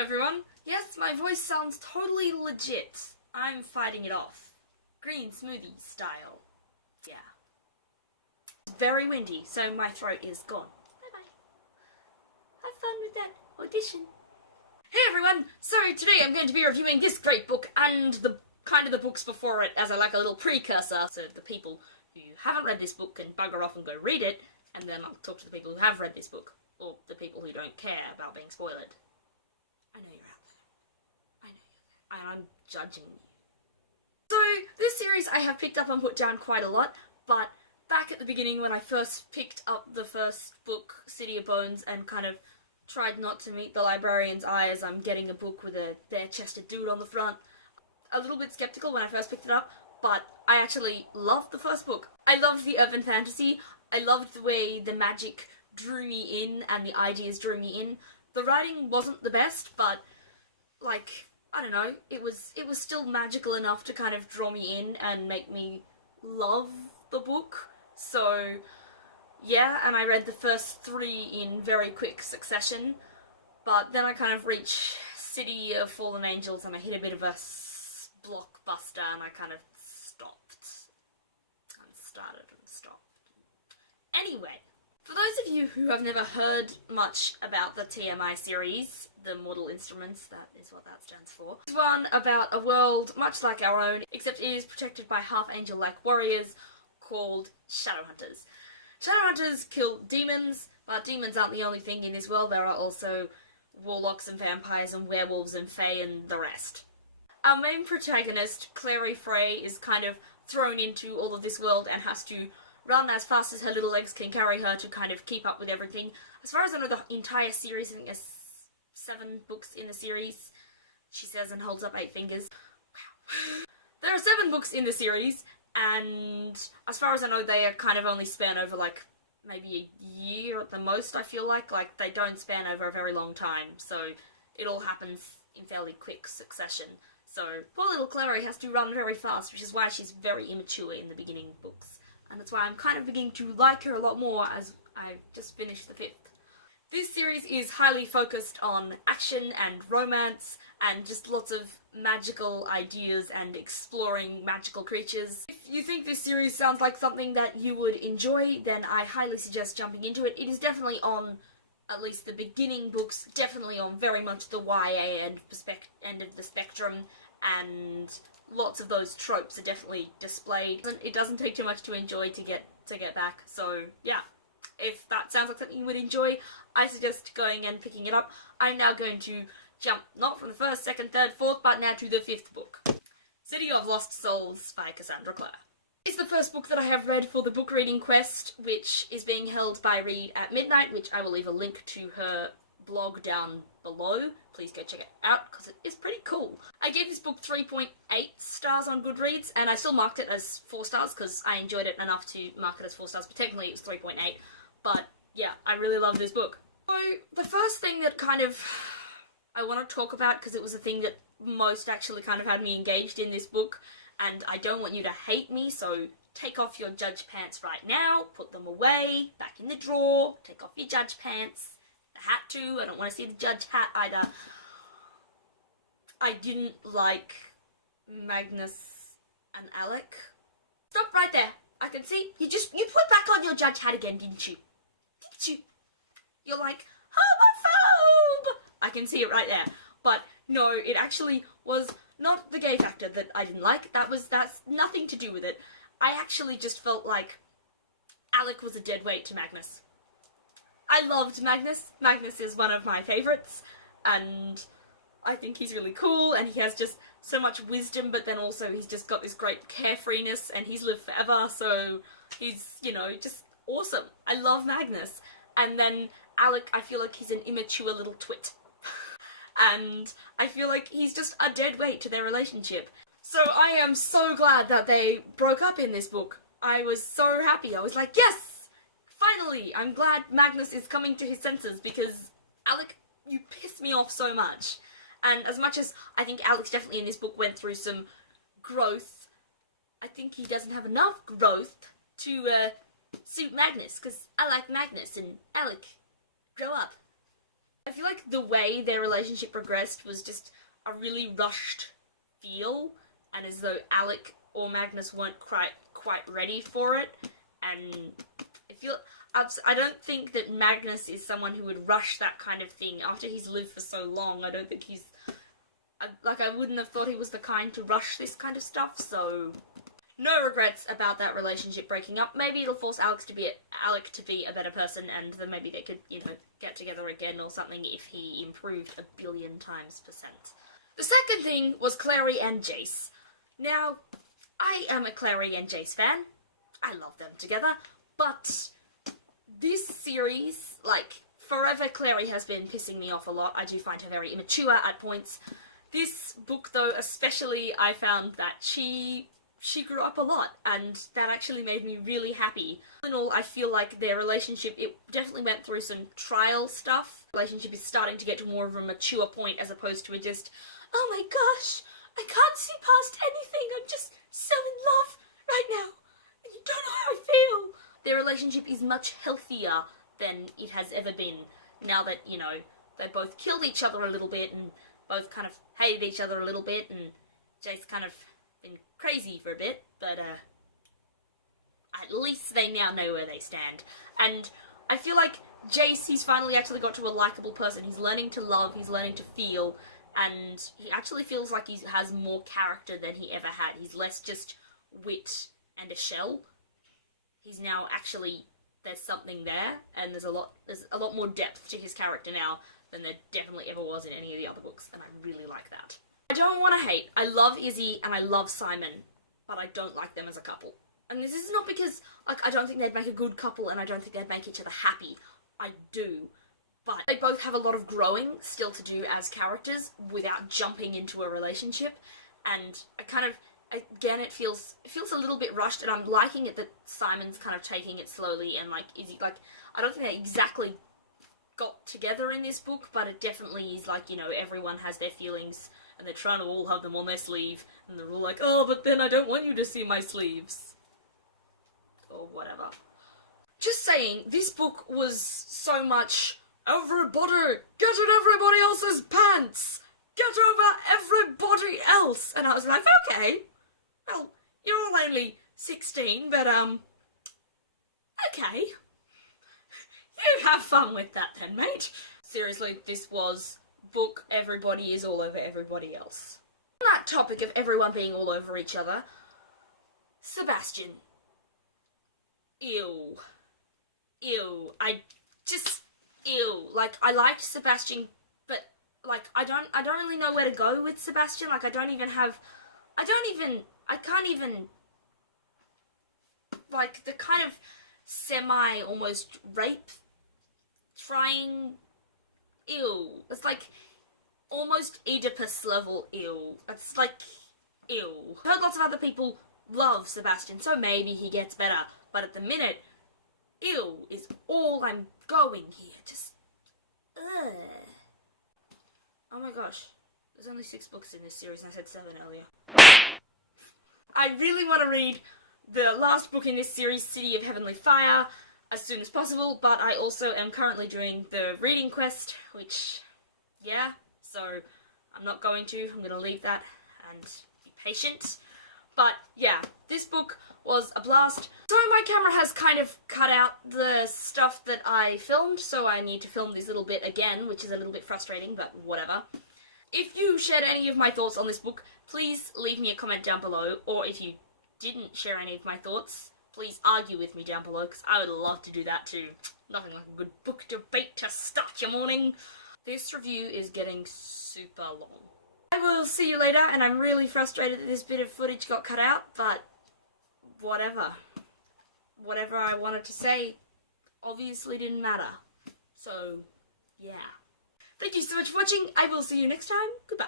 Hello everyone! Yes, my voice sounds totally legit. I'm fighting it off. Green smoothie style. Yeah. It's very windy, so my throat is gone. Bye bye. Have fun with that audition. Hey everyone! So today I'm going to be reviewing this great book and the books before it as a little precursor, so the people who haven't read this book can bugger off and go read it, and then I'll talk to the people who have read this book, or the people who don't care about being spoiled. I know you're out there. I know you're there. And I'm judging you. So, this series I have picked up and put down quite a lot, but back at the beginning when I first picked up the first book, City of Bones, and kind of tried not to meet the librarian's eye as I'm getting a book with a bare-chested dude on the front, a little bit skeptical when I first picked it up, but I actually loved the first book. I loved the urban fantasy, I loved the way the magic drew me in and the ideas drew me in. The writing wasn't the best, but, I don't know, it was still magical enough to kind of draw me in and make me love the book. So, yeah, and I read the first 3 in very quick succession, but then I kind of reached City of Fallen Angels and I hit a bit of a blockbuster and I kind of stopped. And started and stopped. Anyway. For those of you who have never heard much about the TMI series, the Mortal Instruments, that is what that stands for, it's one about a world much like our own, except it is protected by half-angel-like warriors called Shadowhunters. Shadowhunters kill demons, but demons aren't the only thing in this world. There are also warlocks and vampires and werewolves and fae and the rest. Our main protagonist, Clary Frey, is kind of thrown into all of this world and has to run as fast as her little legs can carry her to kind of keep up with everything. As far as I know, the entire series, I think there's 7 books in the series, she says and holds up 8 fingers. Wow. There are 7 books in the series, and as far as I know, they are kind of only span over, maybe a year at the most, I feel like. They don't span over a very long time, so it all happens in fairly quick succession. So, poor little Clary has to run very fast, which is why she's very immature in the beginning books. And that's why I'm kind of beginning to like her a lot more as I've just finished the 5th. This series is highly focused on action and romance and just lots of magical ideas and exploring magical creatures. If you think this series sounds like something that you would enjoy, then I highly suggest jumping into it. It is definitely on, at least the beginning books, definitely on very much the YA end of the spectrum, and lots of those tropes are definitely displayed. It doesn't take too much to enjoy to get back, so yeah. If that sounds like something you would enjoy, I suggest going and picking it up. I'm now going to jump, not from the 1st, 2nd, 3rd, 4th, but now to the 5th book. City of Lost Souls by Cassandra Clare. It's the first book that I have read for the book reading quest, which is being held by Read at Midnight, which I will leave a link to her blog down below. Please go check it out, because it is pretty cool. I gave this book 3.8 stars on Goodreads, and I still marked it as 4 stars, because I enjoyed it enough to mark it as 4 stars, but technically it was 3.8. But, yeah, I really love this book. So, the first thing that I want to talk about, because it was a thing that most actually kind of had me engaged in this book, and I don't want you to hate me, so take off your judge pants right now, put them away, back in the drawer, take off your judge pants. Hat too. I don't want to see the judge hat either. I didn't like Magnus and Alec. Stop right there. I can see you put back on your judge hat again, didn't you? Didn't you? You're like, homophobe! I can see it right there. But no, it actually was not the gay factor that I didn't like. That's nothing to do with it. I actually just felt like Alec was a dead weight to Magnus. I loved Magnus. Magnus is one of my favourites, and I think he's really cool, and he has just so much wisdom, but then also he's just got this great carefreeness, and he's lived forever, so he's, just awesome. I love Magnus. And then Alec, I feel like he's an immature little twit. And I feel like he's just a dead weight to their relationship. So I am so glad that they broke up in this book. I was so happy. I was like, yes! Finally, I'm glad Magnus is coming to his senses, because Alec, you piss me off so much. And as much as I think Alex definitely in this book went through some growth, I think he doesn't have enough growth to suit Magnus, because I like Magnus and Alec, grow up. I feel like the way their relationship progressed was just a really rushed feel, and as though Alec or Magnus weren't quite ready for it, and I don't think that Magnus is someone who would rush that kind of thing. After he's lived for so long, I don't think he's... I wouldn't have thought he was the kind to rush this kind of stuff, so... No regrets about that relationship breaking up. Maybe it'll force Alec to be a better person, and then maybe they could, get together again or something if he improved 1,000,000,000%. The second thing was Clary and Jace. Now, I am a Clary and Jace fan. I love them together, but this series, forever Clary has been pissing me off a lot. I do find her very immature at points. This book, though, especially, I found that she grew up a lot, and that actually made me really happy. All in all, I feel like their relationship, it definitely went through some trial stuff. The relationship is starting to get to more of a mature point as opposed to just, oh my gosh, I can't see past anything, I'm just so in love right now, and you don't know how I feel. Their relationship is much healthier than it has ever been, now that, they both killed each other a little bit, and both kind of hated each other a little bit, and Jace kind of been crazy for a bit, but at least they now know where they stand. And I feel like Jace, he's finally actually got to a likeable person. He's learning to love, he's learning to feel, and he actually feels like he has more character than he ever had. He's less just wit and a shell. He's now actually, there's something there, and there's a lot more depth to his character now than there definitely ever was in any of the other books, and I really like that. I don't want to hate. I love Izzy and I love Simon, but I don't like them as a couple. And this is not because I don't think they'd make a good couple and I don't think they'd make each other happy. I do. But they both have a lot of growing still to do as characters without jumping into a relationship. And again, it feels a little bit rushed, and I'm liking it that Simon's kind of taking it slowly, and Izzy, I don't think they exactly got together in this book, but it definitely is everyone has their feelings, and they're trying to all have them on their sleeve, and they're all like, oh, but then I don't want you to see my sleeves. Or whatever. Just saying, this book was so much, everybody, get in everybody else's pants! Get over everybody else! And I was like, okay, well, you're all only 16, but, okay. You have fun with that then, mate. Seriously, this was book everybody is all over everybody else. On that topic of everyone being all over each other, Sebastian. Ew. Ew. Ew. I liked Sebastian, but, I don't really know where to go with Sebastian. I can't even, the kind of semi-almost rape trying, ew. It's almost Oedipus level ew. It's ew. I've heard lots of other people love Sebastian, so maybe he gets better. But at the minute, ew is all I'm going here. Just, ugh. Oh my gosh. There's only 6 books in this series, and I said 7 earlier. I really want to read the last book in this series, City of Heavenly Fire, as soon as possible, but I also am currently doing the reading quest, which, yeah, so I'm not going to. I'm going to leave that and be patient. But, yeah, this book was a blast. So my camera has kind of cut out the stuff that I filmed, so I need to film this little bit again, which is a little bit frustrating, but whatever. If you shared any of my thoughts on this book, please leave me a comment down below, or if you didn't share any of my thoughts, please argue with me down below, because I would love to do that too. Nothing like a good book debate to start your morning. This review is getting super long. I will see you later, and I'm really frustrated that this bit of footage got cut out, but whatever. Whatever I wanted to say obviously didn't matter. So, yeah. Thank you so much for watching. I will see you next time. Goodbye.